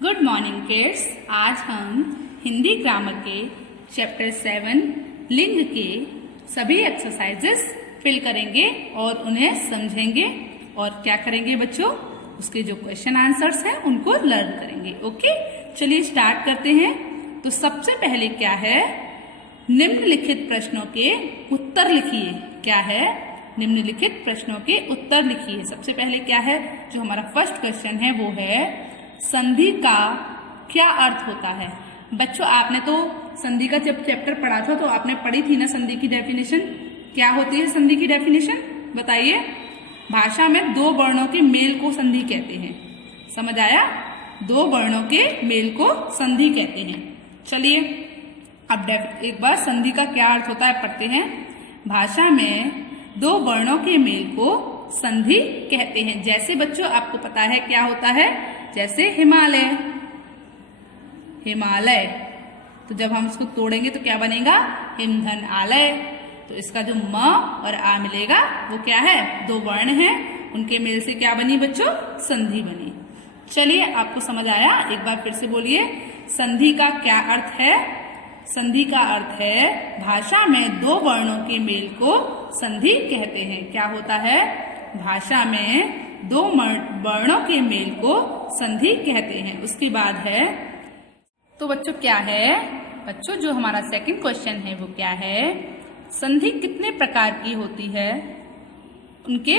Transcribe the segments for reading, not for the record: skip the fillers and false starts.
Good morning kids. आज हम Hindi grammar के चैप्टर 7 लिंग के सभी एक्सरसाइजेस फिल करेंगे और उन्हें समझेंगे और क्या करेंगे बच्चों, उसके जो क्वेश्चन आंसर्स हैं उनको लर्न करेंगे। ओके, चलिए स्टार्ट करते हैं। तो सबसे पहले क्या है, निम्नलिखित प्रश्नों के उत्तर लिखिए। क्या है, निम्नलिखित प्रश्नों के उत्तर लिखिए। सबसे पहले क्या है, जो हमारा फर्स्ट क्वेश्चन है वो है संधि का क्या अर्थ होता है। बच्चों आपने तो संधि का जब चैप्टर पढ़ा था तो आपने पढ़ी थी ना संधि की डेफिनेशन। क्या होती है संधि की डेफिनेशन, बताइए। भाषा में दो वर्णों के मेल को संधि कहते हैं। समझ आया, दो वर्णों के मेल को संधि कहते हैं। चलिए अब एक बार संधि का क्या अर्थ होता है पढ़ते हैं। भाषा में दो वर्णों के मेल को संधि कहते हैं। जैसे बच्चों आपको पता है क्या होता है, जैसे हिमालय, हिमालय, तो जब हम इसको तोड़ेंगे तो क्या बनेगा, हिमधन आलय। तो इसका जो म और आ मिलेगा वो क्या है, दो वर्ण हैं, उनके मेल से क्या बनी बच्चों, संधि बनी। चलिए आपको समझ आया, एक बार फिर से बोलिए। संधि का क्या अर्थ है, संधि का अर्थ है भाषा में दो वर्णों के मेल को संधि कहते हैं। क्या होता है, भाषा में दो वर्णों के मेल को संधि कहते हैं। उसके बाद है, तो बच्चों क्या है, बच्चों जो हमारा सेकंड क्वेश्चन है वो क्या है, संधि कितने प्रकार की होती है, उनके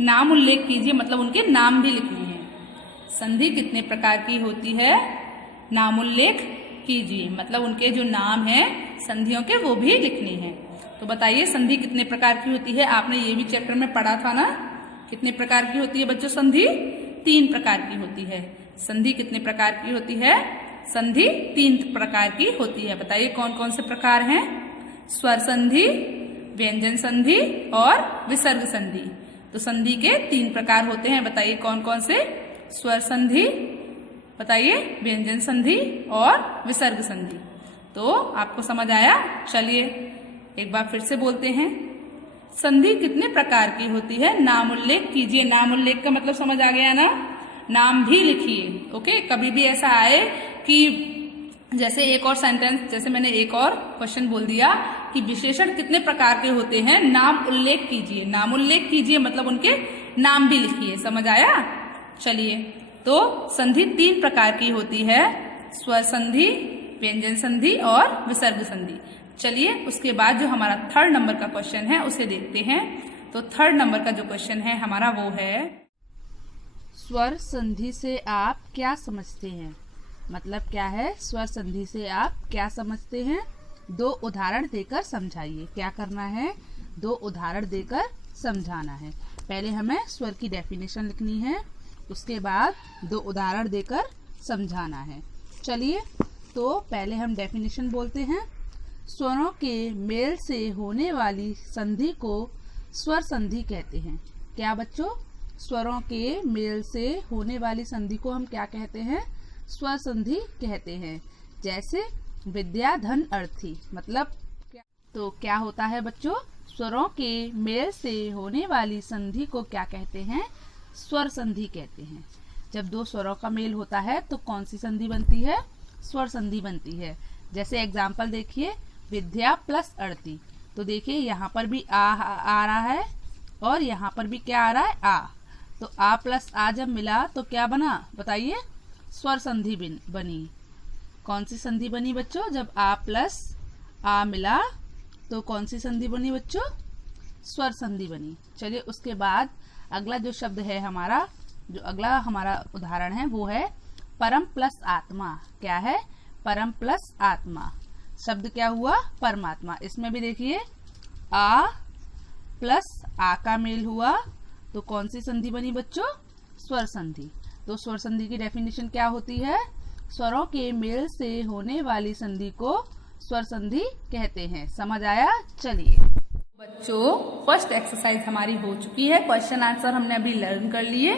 नाम उल्लेख कीजिए, मतलब उनके नाम भी लिखने हैं। संधि कितने प्रकार की होती है, नाम उल्लेख कीजिए, मतलब उनके जो नाम है संधियों के वो भी लिखने हैं। तो बताइए संधि कितने प्रकार की होती है। आपने ये भी चैप्टर में पढ़ा था ना, कितने प्रकार की होती है बच्चों संधि, 3 प्रकार की होती है। संधि कितने प्रकार की होती है, संधि 3 प्रकार की होती है। बताइए कौन कौन से प्रकार हैं, स्वर संधि, व्यंजन संधि और विसर्ग संधि। तो संधि के 3 प्रकार होते हैं। बताइए कौन कौन से, स्वर संधि, बताइए व्यंजन संधि और विसर्ग संधि। तो आपको समझ आया। चलिए एक बार फिर से बोलते हैं, संधि कितने प्रकार की होती है, नाम उल्लेख कीजिए। नाम उल्लेख का मतलब समझ आ गया ना, नाम भी लिखिए। ओके, कभी भी ऐसा आए कि जैसे एक और सेंटेंस, जैसे मैंने एक और क्वेश्चन बोल दिया कि विशेषण कितने प्रकार के होते हैं, नाम उल्लेख कीजिए। नाम उल्लेख कीजिए मतलब उनके नाम भी लिखिए। समझ आया। चलिए, तो संधि 3 प्रकार की होती है, स्वर संधि, व्यंजन संधि और विसर्ग संधि। चलिए उसके बाद जो हमारा 3rd नंबर का क्वेश्चन है उसे देखते हैं। तो 3rd नंबर का जो क्वेश्चन है हमारा वो है, स्वर संधि से आप क्या समझते हैं। मतलब क्या है, स्वर संधि से आप क्या समझते हैं, 2 उदाहरण देकर समझाइए। क्या करना है, 2 उदाहरण देकर समझाना है। पहले हमें स्वर की डेफिनेशन लिखनी है, उसके बाद 2 उदाहरण देकर समझाना है। चलिए तो पहले हम डेफिनेशन बोलते हैं। स्वरों के मेल से होने वाली संधि को स्वर संधि कहते हैं। क्या बच्चों, स्वरों के मेल से होने वाली संधि को हम क्या कहते हैं, स्वर संधि कहते हैं। जैसे विद्या धन अर्थी, मतलब तो क्या होता है बच्चों, स्वरों के मेल से होने वाली संधि को क्या कहते हैं, स्वर संधि कहते हैं। जब 2 स्वरों का मेल होता है तो कौन सी संधि बनती है, स्वर संधि बनती है। जैसे एग्जाम्पल देखिए, विद्या प्लस अर्थी, तो देखिए यहाँ पर भी आ रहा है और यहाँ पर भी क्या आ रहा है, आ। तो आ प्लस आ जब मिला तो क्या बना, बताइए, स्वर संधि बनी। कौन सी संधि बनी बच्चों, जब आ प्लस आ मिला तो कौन सी संधि बनी बच्चों, स्वर संधि बनी। चलिए उसके बाद अगला जो शब्द है हमारा, जो अगला हमारा उदाहरण है वो है परम प्लस आत्मा। क्या है, परम प्लस आत्मा, शब्द क्या हुआ, परमात्मा। इसमें भी देखिए आ प्लस आ का मेल हुआ तो कौन सी संधि बनी बच्चों, स्वर संधि। तो स्वर संधि की डेफिनेशन क्या होती है, स्वरों के मेल से होने वाली संधि को स्वर संधि कहते हैं। समझ आया। चलिए बच्चों फर्स्ट एक्सरसाइज हमारी हो चुकी है, क्वेश्चन आंसर हमने अभी लर्न कर लिए।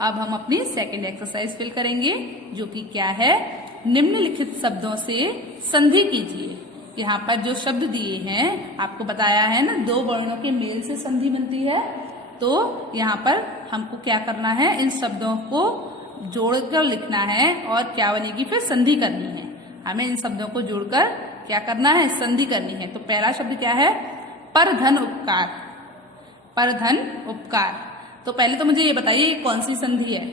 अब हम अपनी सेकंड एक्सरसाइज फिल करेंगे, जो कि क्या है, निम्नलिखित शब्दों से संधि कीजिए। यहाँ पर जो शब्द दिए हैं आपको बताया है ना, 2 वर्णों के मेल से संधि बनती है। तो यहाँ पर हमको क्या करना है, इन शब्दों को जोड़कर लिखना है और क्या बनेगी फिर संधि करनी है। हमें इन शब्दों को जोड़कर क्या करना है, संधि करनी है। तो पहला शब्द क्या है, पर धन उपकार। पर धन उपकार। तो पहले तो मुझे ये बताइए ये कौन सी संधि है,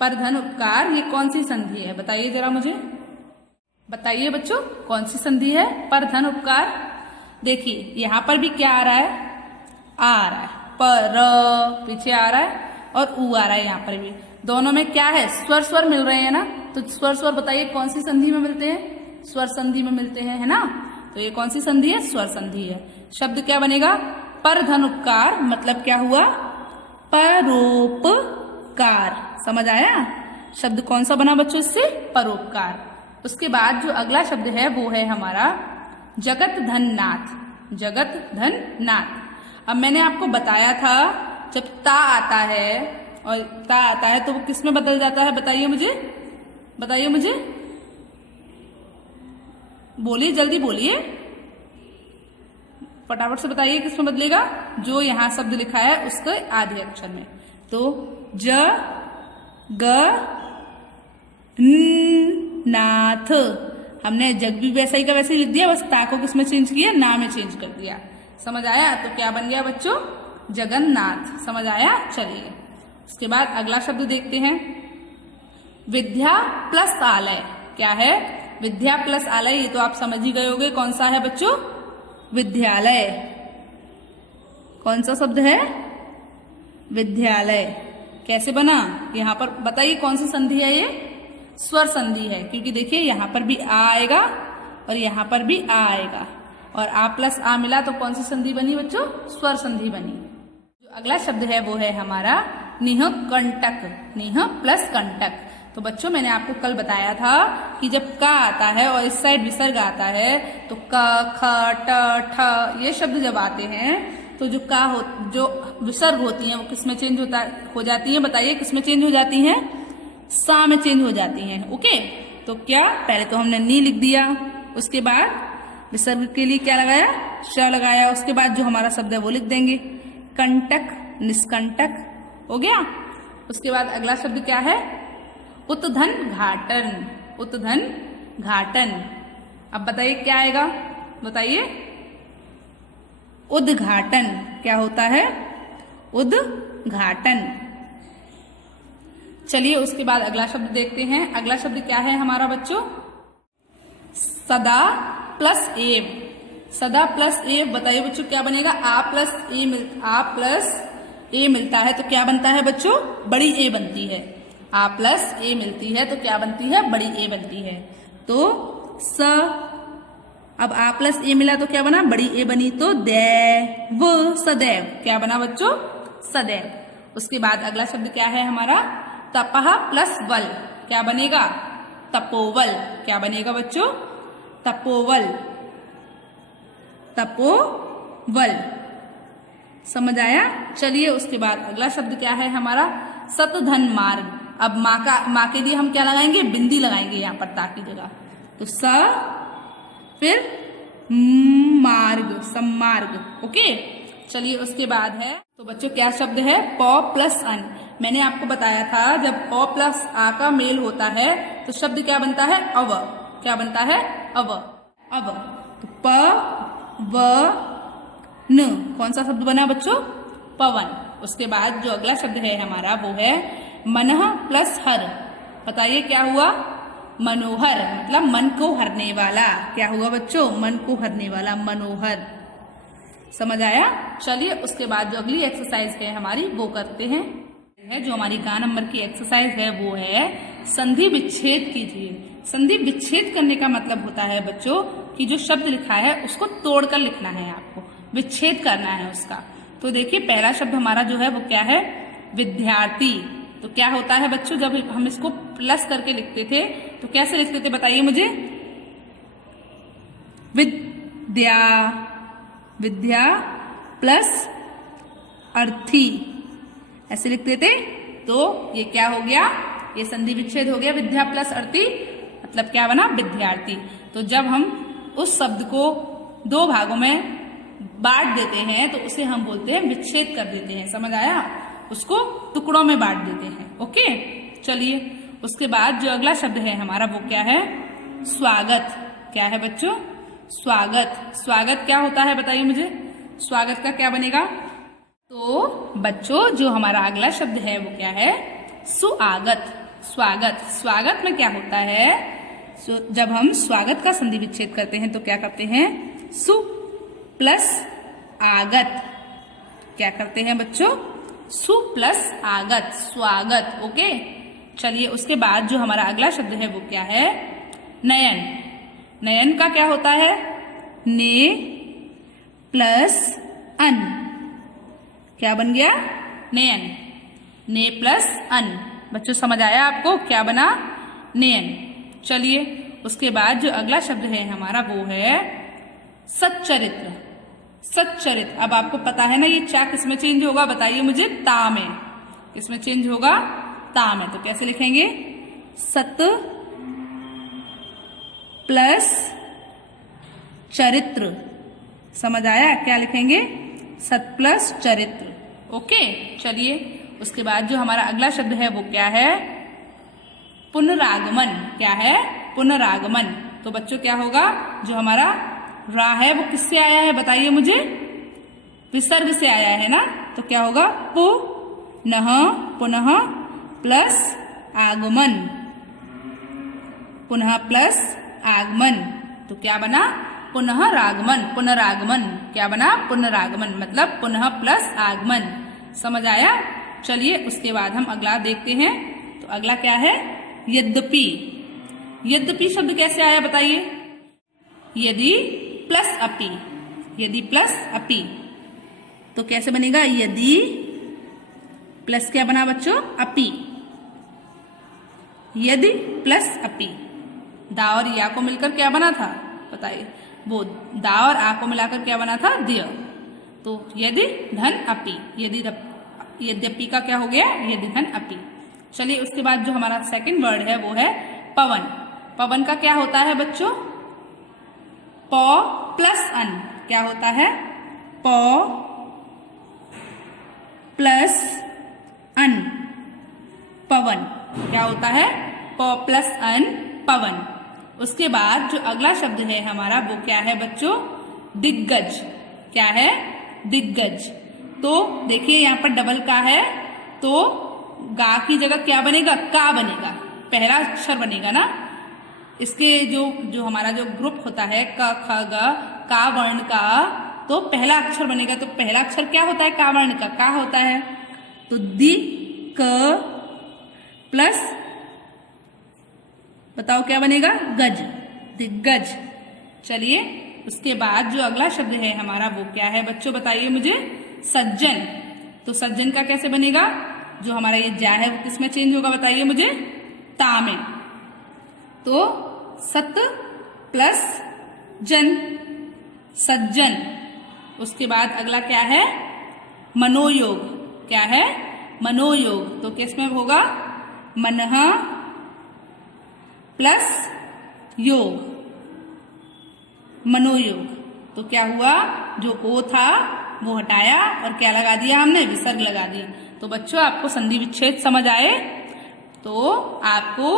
पर धन उपकार ये कौन सी संधि है, बताइए जरा मुझे, बताइए बच्चों कौन सी संधि है पर धन उपकार। देखिए यहाँ पर भी क्या आ रहा है, आ रहा है पर, पीछे आ रहा है और ऊ आ रहा है। यहाँ पर भी दोनों में क्या है, स्वर स्वर मिल रहे हैं ना। तो स्वर स्वर बताइए कौन सी संधि में मिलते हैं, स्वर संधि में मिलते हैं, है ना। तो ये कौन सी संधि है, स्वर संधि है। शब्द क्या बनेगा, पर धन उपकार, मतलब क्या हुआ, परोपकार। समझ आया, शब्द कौन सा बना बच्चों इससे, परोपकार। उसके बाद जो अगला शब्द है वो है हमारा जगत धन नाथ। जगत धन नाथ। अब मैंने आपको बताया था जब ता आता है और ता आता है तो वो किस में बदल जाता है, बताइए मुझे, बताइए मुझे, बोलिए जल्दी बोलिए, फटाफट से बताइए किस में बदलेगा, जो यहाँ शब्द लिखा है उसके आधे अक्षर में। तो ज ग न नाथ, हमने जग भी वैसा ही का वैसे ही लिख दिया, बस ता को किसमें चेंज किया, ना में चेंज कर दिया। समझ आया, तो क्या बन गया बच्चों, जगन्नाथ। समझ आया। चलिए उसके बाद अगला शब्द देखते हैं, विद्या प्लस आलय। क्या है, विद्या प्लस आलय, ये तो आप समझ ही गए होंगे कौन सा है बच्चों, विद्यालय। कौन सा शब्द है, विद्यालय। कैसे बना, यहाँ पर बताइए कौन सी संधि है, ये स्वर संधि है, क्योंकि देखिए यहाँ पर भी आ आएगा और यहाँ पर भी आ आएगा और आ प्लस आ मिला तो कौन सी संधि बनी बच्चों, स्वर संधि बनी। जो अगला शब्द है वो है हमारा निह कंटक। निह प्लस कंटक। तो बच्चों मैंने आपको कल बताया था कि जब का आता है और इस साइड विसर्ग आता है तो क ख ट ठ ये शब्द जब आते हैं तो जो का हो, जो विसर्ग होती हैं वो किसमें चेंज हो जाती हैं, बताइए किसमें चेंज हो जाती हैं, सा में चेंज हो जाती हैं। ओके, तो क्या, पहले तो हमने नी लिख दिया, उसके बाद विसर्ग के लिए क्या लगाया, श लगाया, उसके बाद जो हमारा शब्द है वो लिख देंगे, कंटक, निष्कंटक, हो गया। उसके बाद अगला शब्द क्या है, उत्धन घाटन। उत्धन घाटन। अब बताइए क्या आएगा, बताइए, उद्घाटन। क्या होता है, उद्घाटन। चलिए उसके बाद अगला शब्द देखते हैं। अगला शब्द क्या है हमारा बच्चों, सदा प्लस एव। सदा प्लस एव, बताइए बच्चों क्या बनेगा, आ प्लस ए मिलता है तो क्या बनता है बच्चों, बड़ी ए बनती है। आ प्लस ए मिलती है तो क्या बनती है, बड़ी ए बनती है। तो स, अब आ प्लस ए मिला तो क्या बना, बड़ी ए बनी, तो दैव, सदैव। क्या बना बच्चों, सदैव। उसके बाद अगला शब्द क्या है हमारा, तपह प्लस वल। क्या बनेगा, तपोवल। क्या बनेगा बच्चों, तपोवल। तपोवल। समझ आया। चलिए उसके बाद अगला शब्द क्या है हमारा, सतधन मार्ग। अब माँ के लिए हम क्या लगाएंगे, बिंदी लगाएंगे यहाँ पर ता की जगह, तो स फिर मार्ग, सम्मार्ग। ओके, चलिए उसके बाद है, तो बच्चों क्या शब्द है, प प्लस अन। मैंने आपको बताया था जब प प्लस आ का मेल होता है तो शब्द क्या बनता है, अव। क्या बनता है, अव। अव, तो प व न, कौन सा शब्द बना बच्चों, पवन। उसके बाद जो अगला शब्द है हमारा वो है मनः प्लस हर। बताइए क्या हुआ, मनोहर, मतलब मन को हरने वाला। क्या हुआ बच्चों, मन को हरने वाला, मनोहर। समझ आया। चलिए उसके बाद जो अगली एक्सरसाइज है हमारी वो करते हैं। जो हमारी गा नंबर की एक्सरसाइज है वो है संधि विच्छेद कीजिए। संधि विच्छेद करने का मतलब होता है बच्चों कि जो शब्द लिखा है उसको तोड़कर लिखना है, आपको विच्छेद करना है उसका। तो देखिए पहला शब्द हमारा जो है वो क्या है, विद्यार्थी। तो क्या होता है बच्चों, जब हम इसको प्लस करके लिखते थे तो कैसे लिखते थे, बताइए मुझे, विद्या, विद्या प्लस अर्थी, ऐसे लिखते थे। तो ये क्या हो गया, ये संधि विच्छेद हो गया, विद्या प्लस अर्थी मतलब क्या बना, विद्यार्थी। तो जब हम उस शब्द को दो भागों में बांट देते हैं तो उसे हम बोलते हैं विच्छेद कर देते हैं। समझ आया। उसको टुकड़ों में बांट देते हैं। ओके, चलिए उसके बाद जो अगला शब्द है हमारा वो क्या है? स्वागत। क्या है बच्चों? स्वागत। स्वागत क्या होता है बताइए मुझे, स्वागत का क्या बनेगा? तो बच्चों जो हमारा अगला शब्द है वो क्या है? सुआगत। स्वागत। स्वागत में क्या होता है? जब हम स्वागत का संधि विच्छेद करते हैं तो क्या करते हैं? सु प्लस आगत। क्या करते हैं बच्चों? सु प्लस आगत, स्वागत। ओके, चलिए उसके बाद जो हमारा अगला शब्द है वो क्या है? नयन। नयन का क्या होता है? ने प्लस अन। क्या बन गया? नयन। ने प्लस अन। बच्चों समझ आया आपको क्या बना? नयन। चलिए उसके बाद जो अगला शब्द है हमारा वो है सच्चरित्र। सच्चरित्र। अब आपको पता है ना ये चा किसमें चेंज होगा बताइए मुझे? ता में। किसमें चेंज होगा? ता में। तो कैसे लिखेंगे? सत प्लस चरित्र। समझ आया? क्या लिखेंगे? सत प्लस चरित्र। ओके, चलिए उसके बाद जो हमारा अगला शब्द है वो क्या है? पुनरागमन। क्या है? पुनरागमन। तो बच्चों क्या होगा? जो हमारा रा है वो किससे आया है बताइए मुझे? विसर्ग से आया है ना, तो क्या होगा? पु नह पुनः प्लस आगमन। पुनः प्लस आगमन। तो क्या बना? पुनः रागमन। पुनरागमन। क्या बना? पुनरागमन। मतलब पुनः प्लस आगमन। समझ आया? चलिए उसके बाद हम अगला देखते हैं। तो अगला क्या है? यद्यपि। यद्यपि शब्द कैसे आया बताइए? यदि प्लस अपि। यदि प्लस अपि। तो कैसे बनेगा? यदि प्लस क्या बना बच्चों? अपि। यदि प्लस अपि। दा और या को मिलकर क्या बना था बताइए? वो दा और आ को मिलाकर क्या बना था? द्य। तो यदि धन अपि। यद्यपि का क्या हो गया? यदि धन अपि। चलिए उसके बाद जो हमारा सेकंड वर्ड है वो है पवन। पवन का क्या होता है बच्चों? प प्लस अन। क्या होता है? प प्लस अन, पवन। क्या होता है? प प्लस अन, पवन। उसके बाद जो अगला शब्द है हमारा वो क्या है बच्चों? दिग्गज। क्या है? दिग्गज। तो देखिए यहाँ पर डबल का है तो गा की जगह क्या बनेगा? का बनेगा। पहला अक्षर बनेगा ना। इसके जो हमारा जो ग्रुप होता है क ख ग, का वर्ण का, तो पहला अक्षर बनेगा। तो पहला अक्षर क्या होता है? का वर्ण का। का होता है तो दि क प्लस बताओ क्या बनेगा? गज। दिग्गज। चलिए उसके बाद जो अगला शब्द है हमारा वो क्या है बच्चों बताइए मुझे? सज्जन। तो सज्जन का कैसे बनेगा? जो हमारा ये जा है वो किसमें चेंज होगा बताइए मुझे? ता में। तो सत प्लस जन, सज्जन। उसके बाद अगला क्या है? मनोयोग। क्या है? मनोयोग। तो किसमें होगा? मनः प्लस योग, मनोयोग। तो क्या हुआ? जो ओ था वो हटाया और क्या लगा दिया हमने? विसर्ग लगा दिया। तो बच्चों आपको संधि विच्छेद समझ आए? तो आपको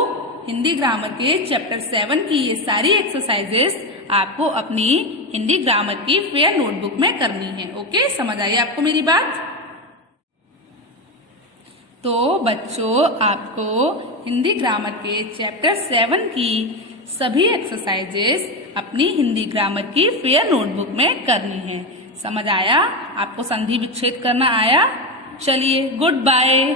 हिंदी ग्रामर के चैप्टर 7 की ये सारी एक्सरसाइजेस आपको अपनी हिंदी ग्रामर की फेयर नोटबुक में करनी है। ओके, समझ आई आपको मेरी बात? तो बच्चों आपको हिंदी ग्रामर के चैप्टर 7 की सभी एक्सरसाइजेस अपनी हिंदी ग्रामर की फेयर नोटबुक में करनी है। समझ आया? आपको संधि विच्छेद करना आया? चलिए गुड बाय।